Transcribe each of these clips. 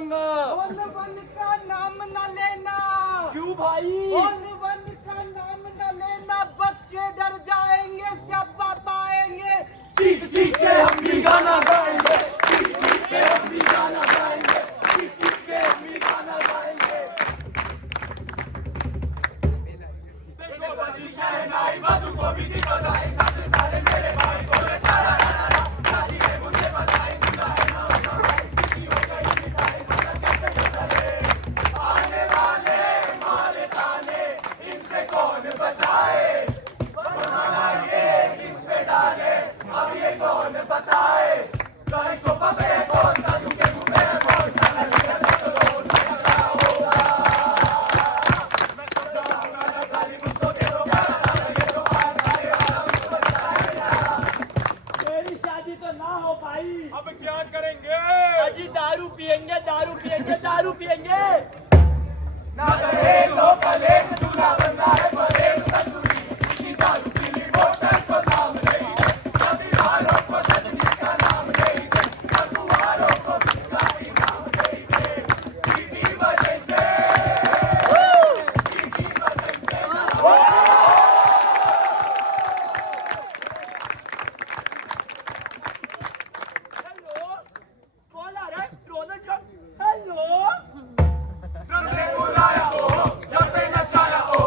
जाऊंगा। Only one का नाम न लेना। क्यों भाई? ओनली वन का नाम न लेना, बच्चे डर जाएंगे, सब पाएंगे। चीख चीख के हम भी गाना गाएंगे, चीख चीख के हम भी गाना गाएंगे, चीख चीख के हम भी गाना गाएंगे। देखो बजी शहनाई मधु को भी दी बधाई, सारे सारे मेरे भाई बोले तारा रा रा रा, शादी में मुझे बधाई, दूल्हा है ना भाई, किसी हो गई मिठाई, पता कैसे गुजरे आने वाले हमारे ताने, इनसे कौन बचाए, बनाएंगे किस पे डाले, अब ये कौन बताए, सही सोफा पे कौन सा झुके घूमे, कौन सा लड़का तो रोज लगा होगा, मैं तो जाऊंगा ना खाली मुझको दे दो प्यारा, ये तो बात आए वाला मुझको बताएगा। मेरी शादी तो ना हो पाई, अब क्या करेंगे? अजी दारू पियेंगे, दारू पियेंगे, दारू पियेंगे। ना दहेज हो कलेश, दूल्हा बनना है परेड, ससुरी की दारू पीली बोतल को नाम नहीं दे, दीवारों को सजनी का नाम नहीं दे, अखबारों को बिका इनाम नहीं दे, सीधी वजह से हेलो, कौन आ रहा है? Donald Trump. हेलो, ट्रम्प ने बुलाया हो, या पे नचाया हो,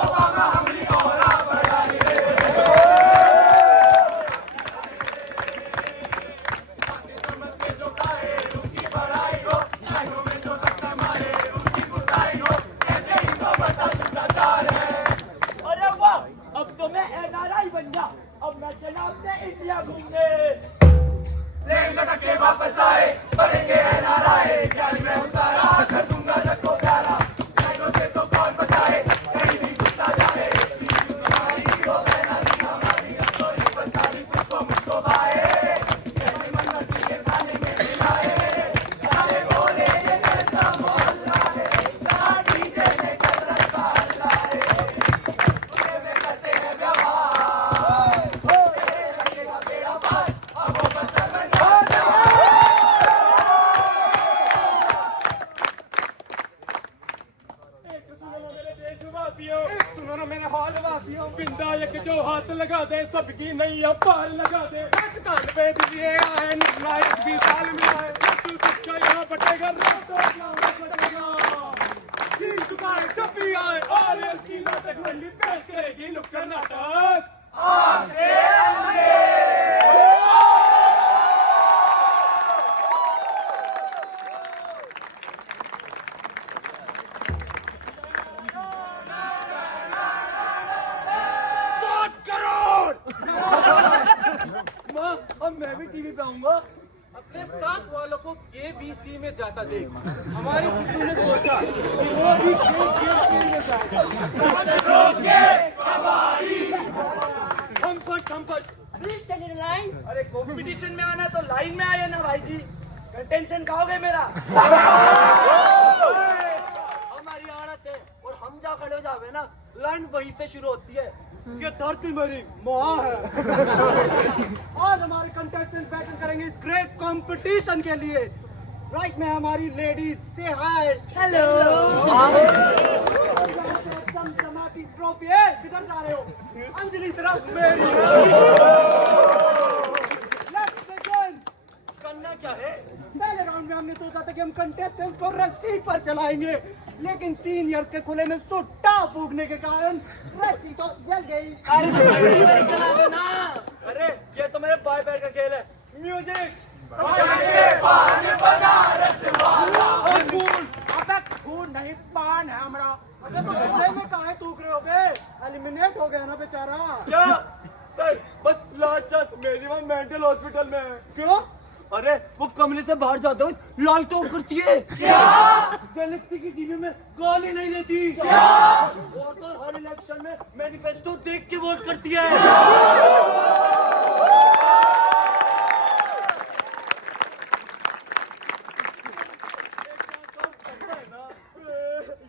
ओबामा हमली और बढ़ाई रे, समझ से जो खाए उसकी बढ़ाई हो, लाइनों में जो धक्का मारे उसकी बुराई हो, ऐसे ही तो बता शिष्टाचार है। अरे वाह, अब तो मैं NRI बन गया। अब मैं चला अपने इंडिया घूमने। लेन लटक के वापस आए, बनेंगे एनआरआई, प्यारी मैं हूँ सारा, कर दूंगा जग को प्यारा, लाइनों से तो कौन बचाए, कहीं भी घुसता जाए, तुम्हारी हो बहना दी हमारी, अतोरी बचाई तुझको मुझको भाए, कैसे मन मर्जी के खाने में मिलाए, सारे बोले ये कैसा मौसम है, ना डीजे ने कदर का लाए, उसे में करते हैं व्यवहार, तेरे लगेगा बेड़ा पार, अब वो बस एक सुनो ना मेरे हॉल वासियों, बिंदा एक जो हाथ लगा दे, सबकी नैया पार लगा दे। पाकिस्तान पे दिए आए, निकला 20 साल में आए, तू सच्चा यहाँ बटेगा, चीन चुकाए जब भी आए, और इसकी नाटक मंडी पेश करेगी नुक्कड़ नाटक। माँ, अब मैं भी टीवी पे आऊंगा। अपने साथ वालों को KBC में जाता देख, हमारी खुद ने सोचा कि वो भी KKK में जाएगा। Comfort please stand in line. अरे कंपटीशन में आना तो लाइन में आए ना भाई जी, कंटेंशन खाओगे मेरा। हमारी आदत है, और हम जा खड़े हो जावे ना, लाइन वहीं से शुरू होती है। ये धरती मेरी माँ है। आज हमारे कंटेस्टेंट बैटल करेंगे इस ग्रेट कंपटीशन के लिए। राइट में हमारी लेडीज, से हाय, हेलो। चमचमाती ट्रॉफी है, किधर जा रहे हो? अंजलि सिर्फ मेरी Let's begin। करना क्या है? पहले राउंड में हमने सोचा था कि हम कंटेस्टेंट को रस्सी पर चलाएंगे, लेकिन सीनियर्स के खुले में सुट्टा फूकने के कारण रस्सी तो जल गई। अरे चला देना। अरे ये तो मेरे बॉयफ्रेंड का खेल है। म्यूजिक। खून नहीं पान है हमारा। अरे तो खुले में काहे थूक रहे हो बे? एलिमिनेट हो गया ना बेचारा। क्या? सर बस लास्ट चांस, मेरी मां मेंटल हॉस्पिटल में है। क्यों? अरे वो कमरे से बाहर जाते हुए लाइट ऑफ करती है। क्या? गैलेक्सी की टीवी में गाली नहीं लेती। क्या? और तो हर इलेक्शन में मैनिफेस्टो देख के वोट करती है।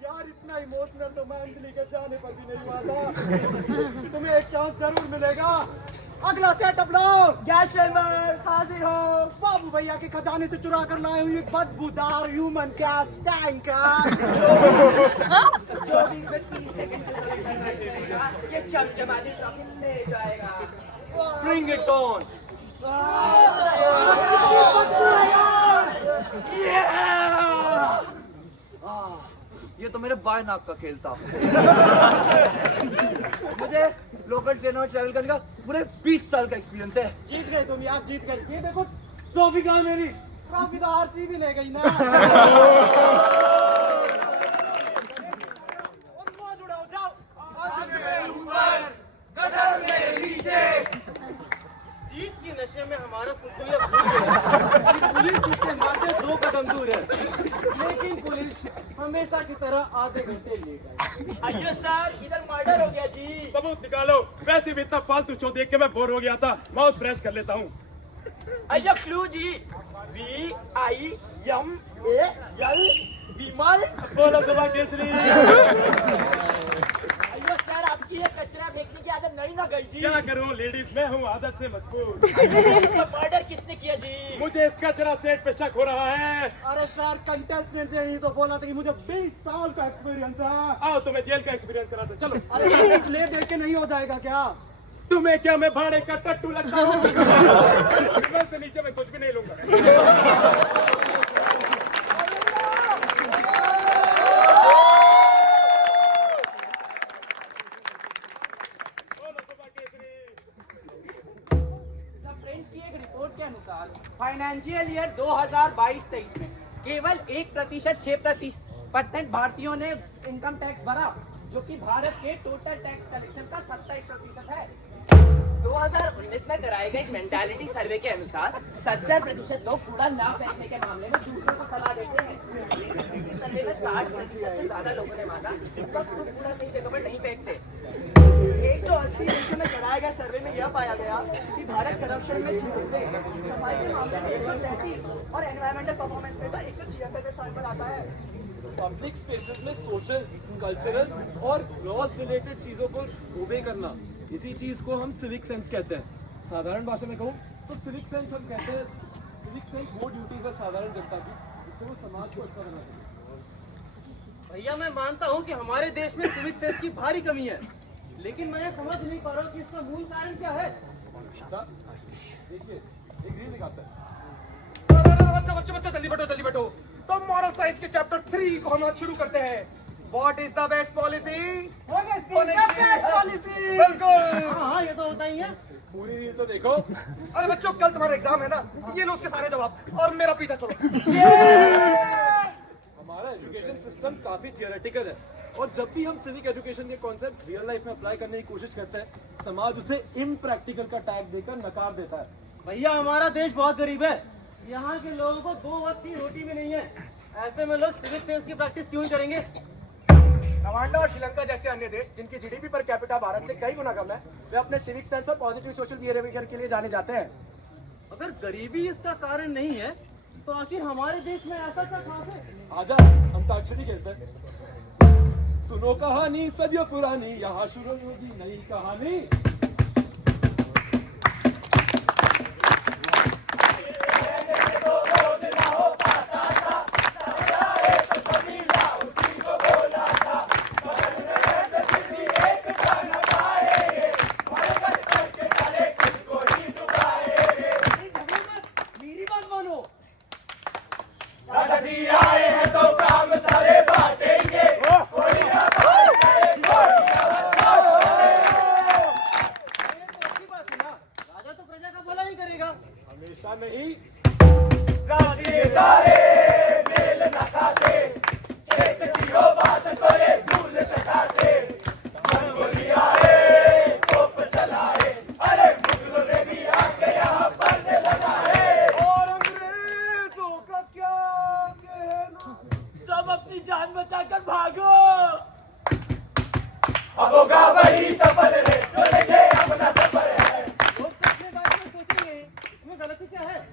यार इतना इमोशनल तो मैं अंजलि के जाने पर भी नहीं हुआ था। तुम्हें एक चांस जरूर मिलेगा। अगला सेटअप लो। गैस चैम्बर हाजिर हो। बाबू भैया के खजाने से चुरा कर लाए हुए एक बदबूदार ह्यूमन गैस टैंकर। 24 में 30 सेकंड का ये चमचमाती रॉकेट ले जाएगा। Bring it on. ये तो मेरे बाएं नाक का खेल था। मुझे लोकल ट्रेनों में ट्रैवल करने का पूरे 20 साल का एक्सपीरियंस है। जीत गए तुम यार, जीत गए। ये देखो ट्रॉफी कहाँ है मेरी? ट्रॉफी तो आरती भी ले गई ना। और मौज उड़ाओ, जाओ। जीत की नशे में हमारा फुद्दू भूल गया। पुलिस उससे मात्र 2 कदम दूर है, लेकिन पुलिस हमेशा की तरह आधे घंटे ले गई। अयो सर, इधर मर्डर हो गया जी। सबूत निकालो। वैसे भी इतना फालतू शो देख के मैं बोर हो गया था, माउथ फ्रेश कर लेता हूँ। अयो क्लू जी, VIMAL विमल। बोलो सुबह केसरी। अयो सर, आपकी ये कचरा फेंकने की आदत नहीं ना गई जी। क्या करूँ लेडीज, मैं हूँ आदत से मजबूर। इसका मर्डर किसने किया जी? मुझे इस कचरा सेट पे शक हो रहा है। अरे सर, कंटेस्टेंट ने ही तो बोला था कि मुझे 20 साल का एक्सपीरियंस है। आओ तुम्हें जेल का एक्सपीरियंस कराते हैं। चलो। अरे कुछ ले दे के नहीं हो जाएगा क्या? तुम्हें क्या मैं भाड़े का टट्टू लगता हूँ? विमल से नीचे मैं कुछ भी नहीं लूंगा। फाइनेंशियल ईयर 2022-23 में केवल 1% 6% भारतीयों ने इनकम टैक्स भरा, जो कि भारत के टोटल टैक्स कलेक्शन का 27% है। 2019 में कराए गए मेंटालिटी सर्वे के अनुसार 70% लोग कूड़ा ना फेंकने के मामले में दूसरों को सलाह देते हैं। इसी सर्वे में 60% से ज्यादा लोगों ने माना कि खुद कूड़ा सही जगह पर नहीं फेंकते। 180 देशों में कराए गए सर्वे में यह पाया गया कि भारत करप्शन में 96, सफाई के मामले में 133 और एनवायरमेंटल परफॉर्मेंस में तो 176वें स्थान पर आता है। पब्लिक स्पेसेस में सोशल, कल्चरल और लॉज रिलेटेड चीजों को ओबे करना, इसी चीज को हम सिविक सेंस कहते हैं। साधारण भाषा में कहूँ तो सिविक सेंस हम कहते हैं, सिविक सेंस वो ड्यूटीज है साधारण जनता की, जिससे वो समाज को अच्छा बना सके। भैया मैं मानता हूँ कि हमारे देश में सिविक सेंस की भारी कमी है, लेकिन मैं ये समझ नहीं पा रहा हूँ कि इसका मूल कारण क्या है। अच्छा, देखिए एक रील दिखाता है। बच्चों जल्दी बैठो। तो मॉरल साइंस के चैप्टर 3 को हम आज शुरू करते हैं। What is the best policy? Policy. बिल्कुल। हाँ, ये तो होता ही है। पूरी रील तो देखो। अरे बच्चों, कल तुम्हारा एग्जाम है ना, ये लो उसके सारे जवाब और मेरा पीछा चलो। हमारा एजुकेशन सिस्टम काफी थियोरेटिकल है, और जब भी हम सिविक एजुकेशन के कॉन्सेप्ट रियल लाइफ में अप्लाई करने की कोशिश करते हैं, समाज उसे इम्प्रैक्टिकल का टैग देकर नकार देता है। भैया हमारा देश बहुत गरीब है, यहाँ के लोगों को 2 वक्त की रोटी भी नहीं है। ऐसे में लोग सिविक सेंस की प्रैक्टिस क्यों ही करेंगे? रवांडा और श्रीलंका जैसे अन्य देश जिनकी जीडीपी पर कैपिटा भारत से कई गुना कम है, वे अपने सिविक सेंस और पॉजिटिव सोशल बिहेवियर के लिए जाने जाते हैं। अगर गरीबी इसका कारण नहीं है, तो आखिर हमारे देश में ऐसा क्या खास है? आजा अंताक्षरी खेलते हैं। सुनो कहानी सदियों पुरानी, यहाँ शुरू होगी नई कहानी। हमेशा नहीं। राज्य सारे मेल न खाते, खेत की हो बात करे धूल चटाते, मंगोलिया आए तोप चलाए, अरे मुगलों ने भी आके यहाँ पर्दे लगाए। और अंग्रेजों का क्या कहना? सब अपनी जान बचाकर भागो। अब होगा वही सफल है जो लेके अपना सफर है। लोग तो अपने बारे में सोचेंगे, इसमें गलती क्या है?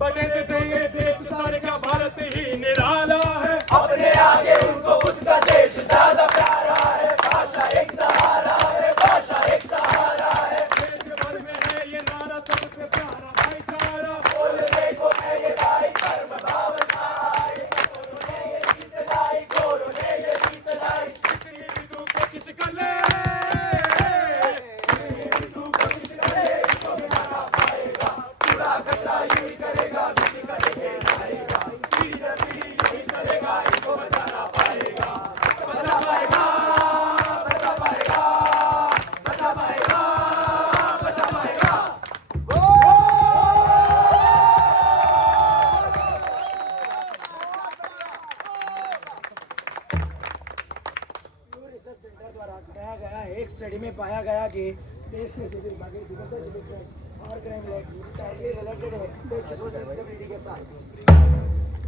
बने ये देश सारे का भारत ही निराला है। अपने आगे उनको खुद का देश ज्यादा प्यारा है। भाषा एक सहारा है, भाषा एक सहारा है। एक स्टडी में पाया गया कि देश के सिविल बाकी दिग्गज सिविल सेंस और क्राइम रेट टाइटली रिलेटेड है देश की सोशल स्टेबिलिटी के साथ।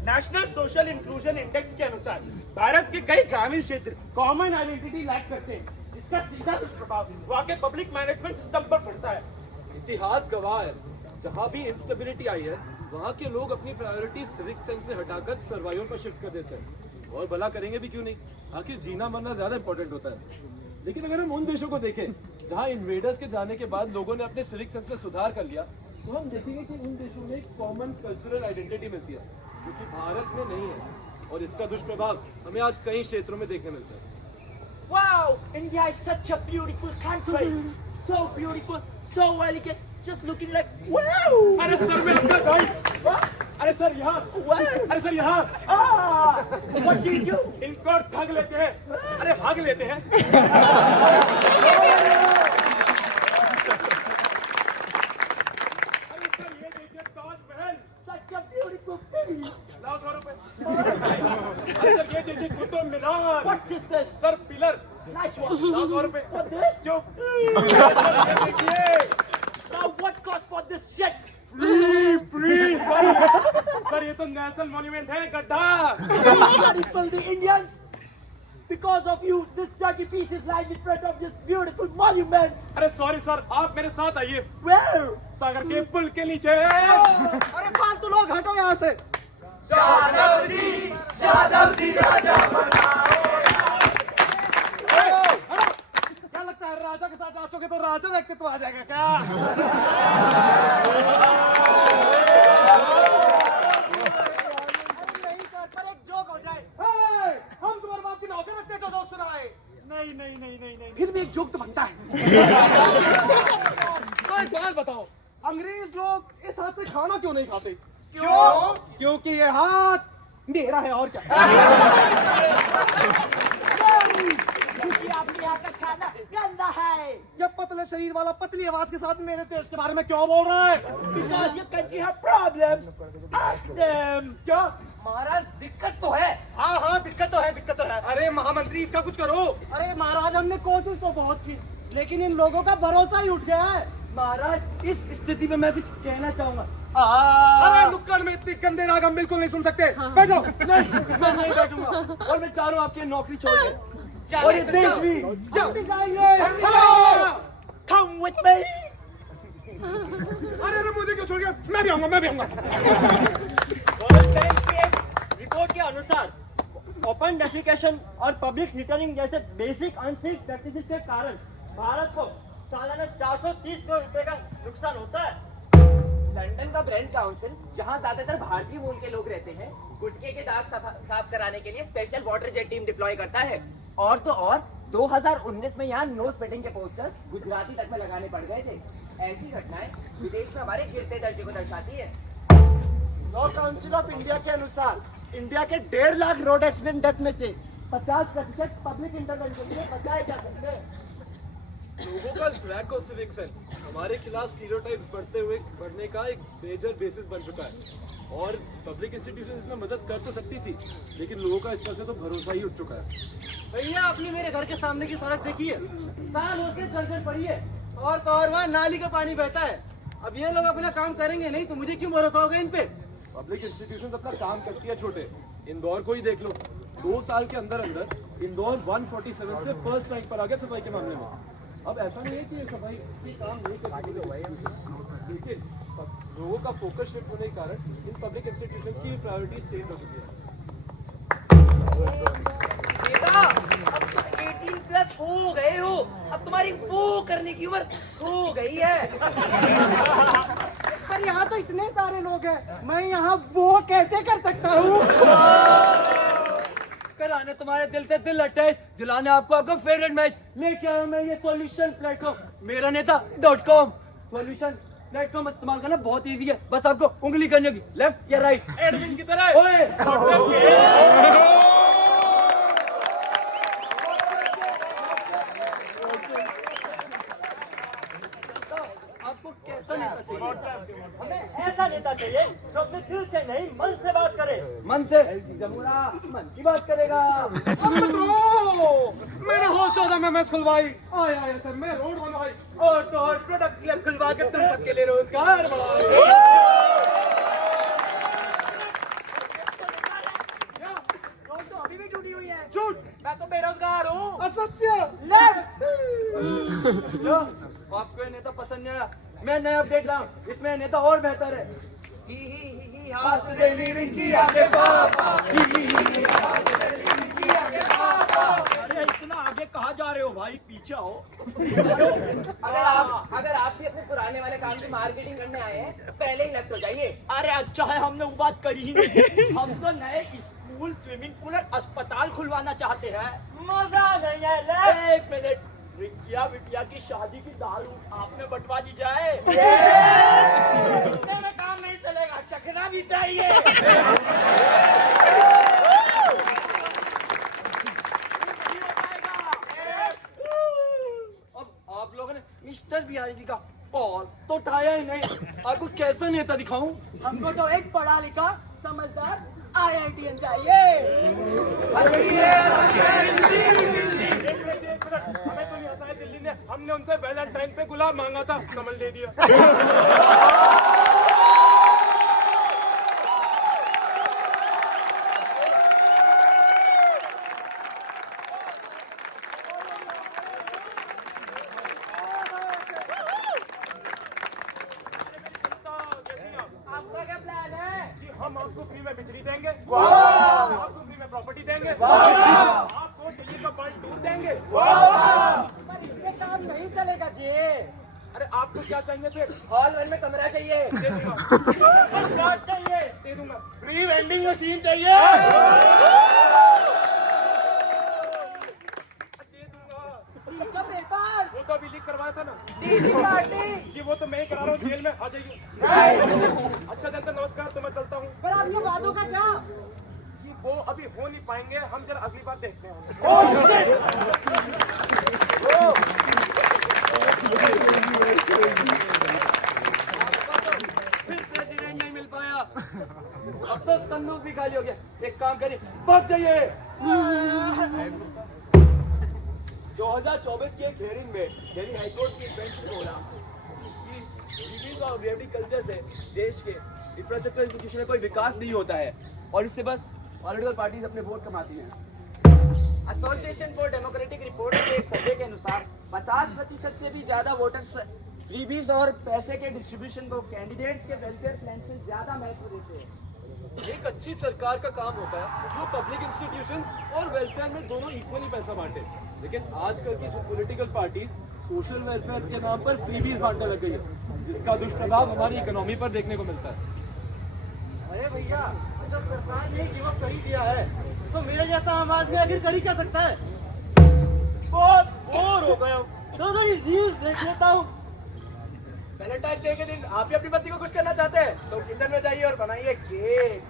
नेशनल सोशल इंक्लूजन इंडेक्स के अनुसार भारत के कई ग्रामीण क्षेत्र कॉमन आइडेंटिटी लैक करते हैं, जिसका सीधा दुष्प्रभाव वहाँ के पब्लिक मैनेजमेंट सिस्टम पर पड़ता है। इतिहास गवाह है, जहाँ भी इंस्टेबिलिटी आई है वहाँ के लोग अपनी प्रायोरिटी सिविक सेंस से हटाकर सर्वाइवल पर शिफ्ट कर देते हैं। और भला करेंगे भी क्यों नहीं, आखिर जीना मरना ज्यादा इंपॉर्टेंट होता है। लेकिन अगर हम उन देशों को देखें जहाँ इन्वेडर्स के जाने के बाद लोगों ने अपने सिविक सेंस में सुधार कर लिया, तो हम देखेंगे कि उन देशों में एक कॉमन कल्चरल आइडेंटिटी मिलती है जो कि भारत में नहीं है, और इसका दुष्प्रभाव हमें आज कई क्षेत्रों में देखने मिलता है। Wow, India is such a beautiful country. So beautiful, so elegant, just looking like wow. अरे सर में अंदर भाई, अरे सर यहाँ, अरे सर यहाँ, What do you do? इनको ठग लेते हैं, अरे भाग लेते हैं। अरे सर ये देखिए Taj Mahal, Such a beautiful place. लाओ 100 रुपए। अरे सर ये देखिए Qutub Minar, What is this? Sir pillar, Nice one. लाओ 100 रुपए। What this? जो ये देखिए Now what cost for this shit? Free sir ये तो नेशनल मॉन्यूमेंट है गड्ढा। Beautiful the Indians. Because of you, this dirty piece is lying in front of this beautiful monument. अरे सॉरी सर, आप मेरे साथ आइए Where? सागर के पुल के नीचे। अरे फालतू लोग हटो यहाँ से। क्या लगता है राजा के साथ नाचोगे तो राजा व्यक्तित्व आ जाएगा क्या? नहीं सर, पर एक जोक हो जाए। हम तुम्हारे बाप की नौकर रखते हैं जो जोक सुनाए। नहीं। फिर भी एक जोक तो बनता है। तो एक बात बताओ, अंग्रेज लोग इस हाथ से खाना क्यों नहीं खाते? क्यों? क्योंकि ये हाथ मेरा है और क्या। क्योंकि आपके यहाँ का खाना गंदा है। ये पतले शरीर वाला पतली आवाज के साथ मेरे देश के बारे में क्यों बोल रहा है? Because your country have problems. Ask them. क्या? महाराज दिक्कत तो है। हाँ दिक्कत तो है। अरे महामंत्री इसका कुछ करो। अरे महाराज हमने कोशिश तो बहुत की, लेकिन इन लोगों का भरोसा ही उठ गया है। महाराज इस स्थिति में मैं कुछ कहना चाहूंगा। अरे नुक्कड़ में इतनी गंदे राग हम बिल्कुल नहीं सुन सकते। बैठो। नहीं, मैं नहीं बैठूंगा और मैं चाह रहा हूँ आपकी नौकरी छोड़ के और ये देश भी। Come with me. अरे मुझे क्यों छोड़ गया? मैं भी आऊंगा। वर्ल्ड बैंक की रिपोर्ट के अनुसार ओपन डेफिकेशन और पब्लिक लिटरिंग जैसे बेसिक अनसेफ प्रैक्टिसेस के कारण भारत को सालाना 430 करोड़ रुपए का नुकसान होता है। लंदन का ब्रांड काउंसिल, जहां ज्यादातर भारतीय मूल के लोग रहते हैं, गुटखे के दाग साफ कराने के लिए special water jet team deploy करता है। और तो और 2019 में यहाँ नो स्पेटिंग के पोस्टर्स गुजराती तक में लगाने पड़ गए थे। ऐसी घटनाएं विदेश में हमारे गिरते दर्जे को दर्शाती है। लॉ काउंसिल ऑफ इंडिया के अनुसार इंडिया के 1.5 लाख रोड एक्सीडेंट डेथ में से 50% पब्लिक इंटरवेंशन से बचाए जा सकते हैं। लोगों का लैक ऑफ सिविक सेंस हमारे खिलाफ स्टीरियोटाइप्स बढ़ने का एक मेजर बेसिस बन चुका है, और पब्लिक इंस्टीट्यूशन इसमें मदद कर तो सकती थी, लेकिन लोगों का इस पर से तो भरोसा ही उठ चुका है। भैया आपने मेरे घर के सामने की सड़क देखी है? साल होके जर्जर पड़ी है और तो और वहाँ नाली का पानी बहता है। अब ये लोग अपना काम करेंगे नहीं तो मुझे क्यों भरोसा होगा इन पे? पब्लिक इंस्टीट्यूशन अपना काम करती है छोटे। इंदौर को ही देख लो, 2 साल के अंदर इंदौर 147 से फर्स्ट रैंक पर आ गया सफाई के मामले में। अब ऐसा नहीं है कि ये सफाई की काम नहीं करती, लेकिन लोगों का फोकस शिफ्ट होने के कारण इन पब्लिक इंस्टीट्यूशन की प्रायोरिटीज चेंज हो चुकी है। बेटा, अब तुम 18 प्लस हो गए हो, अब तुम्हारी वो करने की उम्र हो गई है। पर यहाँ तो इतने सारे लोग हैं, मैं यहाँ वो कैसे कर सकता हूँ? कराने तुम्हारे दिल से दिल अटैच, दिलाने आपको आपका फेवरेट मैच लेके आया मैं ये सॉल्यूशन प्लेटफॉर्म मेरा नेता.com। सॉल्यूशन प्लेटफॉर्म इस्तेमाल करना बहुत इजी है, बस आपको उंगली करने की लेफ्ट या राइट एडमिन की तरह। आपको कैसा नेता चाहिए? हमें ऐसा नेता चाहिए जो अपने दिल से नहीं मन से बात करे। मन से एलजी जमूरा मन की बात करेगा। मैंने हॉल 14 में मैच खुलवाई, आया सर मैं रोड बनवाई और तो और प्रोडक्ट क्लब खुलवा के तुम सबके लिए रोजगार बढ़ाए। रोड तो अभी भी टूटी हुई है। झूठ, मैं तो बेरोजगार हूँ। असत्य, लेफ्ट। जो आपको ये नेता पसंद नहीं आया, मैं नया अपडेट लाऊं, इसमें नेता और बेहतर है। अरे इतना आगे कहाँ जा रहे हो भाई, पीछे आओ। अगर आप भी अपने पुराने वाले काम की मार्केटिंग करने आए हैं, तो पहले ही लेफ्ट हो जाइए। अरे अच्छा है हमने वो बात करी ही नहीं। हम तो नए स्कूल, स्विमिंग पूल और अस्पताल खुलवाना चाहते हैं। मजा नहीं है। एक मिनट, रिंकिया बिटिया की शादी की दारू आपने बंटवा दी जाए। में काम नहीं चलेगा, चखना भी चाहिए। अब आप लोगों ने मिस्टर बिहारी जी का कॉल तो उठाया ही नहीं, आपको कैसा नेता दिखाऊं? हमको तो एक पढ़ा लिखा समझदार IITN चाहिए। हमें तो नहीं हंसाया दिल्ली ने, हमने उनसे वैलेंटाइन पे गुलाब मांगा था, कमल दे दिया। आपका क्या प्लान है? कि हम आपको फ्री में बिजली देंगे, आपको फ्री में प्रॉपर्टी देंगे, आपको दिल्ली का वर्ल्ड टूर देंगे। पर इससे काम नहीं चलेगा जी। अरे आपको क्या चाहिए फिर? हॉल 1 में कमरा चाहिए। दे दूंगा। स्टार्ट चाहिए, दे दूंगा। फ्री वेंडिंग मशीन चाहिए। दे दूंगा। तो पेपर, वो तो अभी लीक करवाया था ना। DG party. जी वो तो मैं ही करा रहा हूँ, जेल में आ जाइए। अच्छा जनता नमस्कार, तो मैं चलता हूँ। पर आप ये वादों का क्या? जी वो अभी हो नहीं पाएंगे, हम जरा अगली बार देखते हैं। फिर प्रेसिडेंट नहीं मिल पाया, अब तो संदूक भी खाली हो गया। एक काम करिए, भाग जाइए। 2024 की एक हियरिंग में दिल्ली हाईकोर्ट की बेंच ने बोला कि रिलीज और एग्रीकल्चर से देश के इंफ्रास्ट्रक्चर इंस्टीट्यूशन में कोई विकास नहीं होता है और इससे बस पॉलिटिकल पार्टीज अपने वोट कमाती हैं। एसोसिएशन फॉर डेमोक्रेटिक रिपोर्ट के एक सर्वे के अनुसार 50% से भी ज्यादा वोटर्स फ्रीबीज और पैसे के डिस्ट्रीब्यूशन को कैंडिडेट्स के वेलफेयर प्लान से ज्यादा महत्व देते हैं। एक अच्छी सरकार का काम होता है कि वो पब्लिक इंस्टीट्यूशंस और वेलफेयर में दोनों इक्वली पैसा बांटे, लेकिन आजकल की पॉलिटिकल पार्टीज सोशल वेलफेयर के नाम पर फ्रीबीज बांटने लग गई है, जिसका दुष्प्रभाव हमारी इकोनॉमी पर देखने को मिलता है। अरे भैया, जब सरकार ने गिव अप कर ही दिया है, तो मेरे जैसा आम आदमी आखिर कर ही क्या सकता है? बहुत बोर हो गया हूँ, तो थोड़ी रील्स देख लेता हूँ। वैलेंटाइन डे के दिन आप भी अपनी पत्नी को खुश करना चाहते हैं तो किचन में जाइए और बनाइए केक।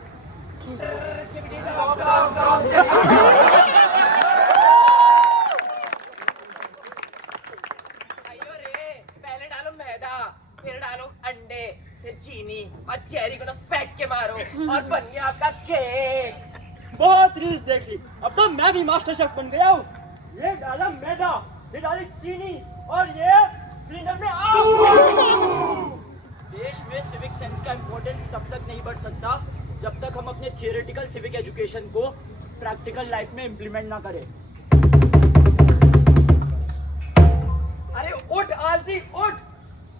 अयो रे, पहले डालो मैदा, फिर डालो अंडे, फिर चीनी और चेरी को तो फेंक के मारो और बन गया आपका केक। बहुत रील्स देख ली, अब तो मैं भी मास्टर शेफ बन गया हूँ। ये डाला मैदा, ये डाली चीनी और ये सिलेंडर में आग। देश में सिविक सेंस का इम्पोर्टेंस तब तक नहीं बढ़ सकता जब तक हम अपने थियोरेटिकल सिविक एजुकेशन को प्रैक्टिकल लाइफ में इम्प्लीमेंट ना करें। अरे उठ आलसी उठ,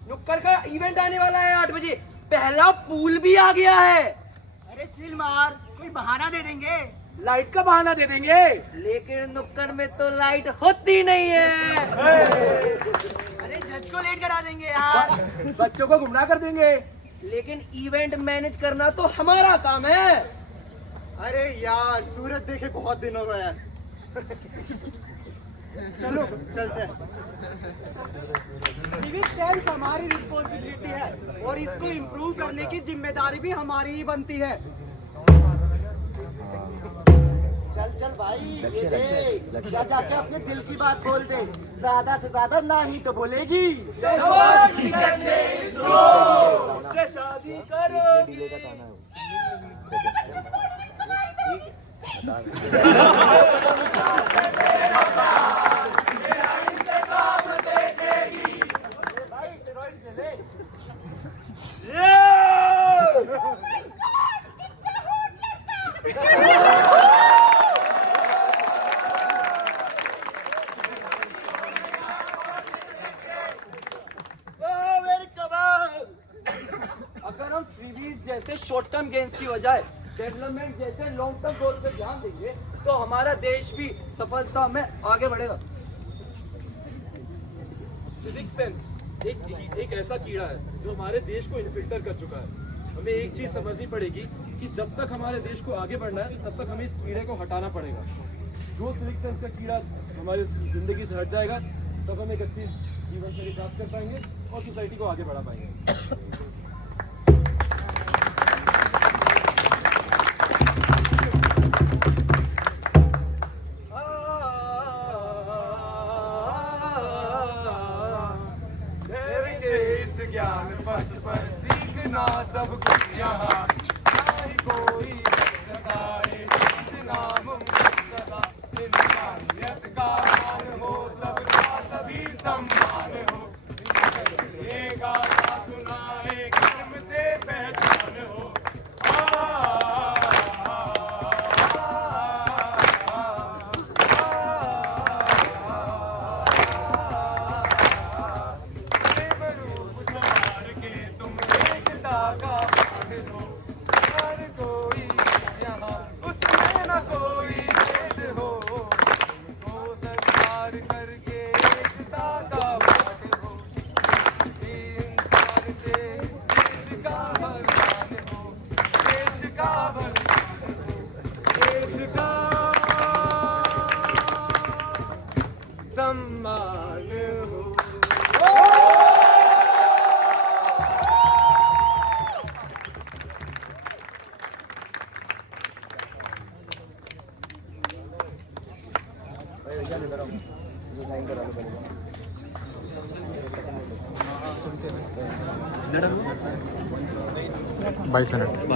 नुक्कड़ का इवेंट आने वाला है 8 बजे, पहला पूल भी आ गया है। अरे चिल मार, कोई बहाना दे देंगे। लाइट का बहाना दे देंगे, लेकिन नुक्कड़ में तो लाइट होती नहीं है। अरे जज को लेट करा देंगे यार। बच्चों को गुमराह कर देंगे, लेकिन इवेंट मैनेज करना तो हमारा काम है। अरे यार, सूरज देखे बहुत दिन हो गए यार। चलो चलते हैं। सिविक सेंस हमारी रिस्पॉन्सिबिलिटी है और इसको इम्प्रूव करने की जिम्मेदारी भी हमारी ही बनती है। चल चल भाई, ये देख, जा जाके अपने दिल की बात बोल दे, ज्यादा से ज्यादा ना ही तो बोलेगी। उससे शादी करोगी। अगर हम फ्रीबीज जैसे शॉर्ट टर्म गेम्स की बजाय डेवलपमेंट जैसे लॉन्ग टर्म गोल पे ध्यान देंगे तो हमारा देश भी सफलता में आगे बढ़ेगा। सिविक सेंस एक ऐसा कीड़ा है जो हमारे देश को इन्फिल्टर कर चुका है। हमें एक चीज समझनी पड़ेगी कि जब तक हमारे देश को आगे बढ़ना है तब तक हमें इस कीड़े को हटाना पड़ेगा। जो सिविक सेंस का कीड़ा हमारी जिंदगी से हट जाएगा तब हम एक अच्छी जीवन शैली प्राप्त कर पाएंगे और सोसाइटी को आगे बढ़ा पाएंगे। इस ज्ञान पथ पर सीखना सब कुछ यहाँ, चाहे कोई सदाए नामुमकिन सदा, इंसानियत का मान हो सबका सभी सम्मान हो, ये गाना सुनाए कर्म से पहचान हो। सम्मान हो। बाईस मिनट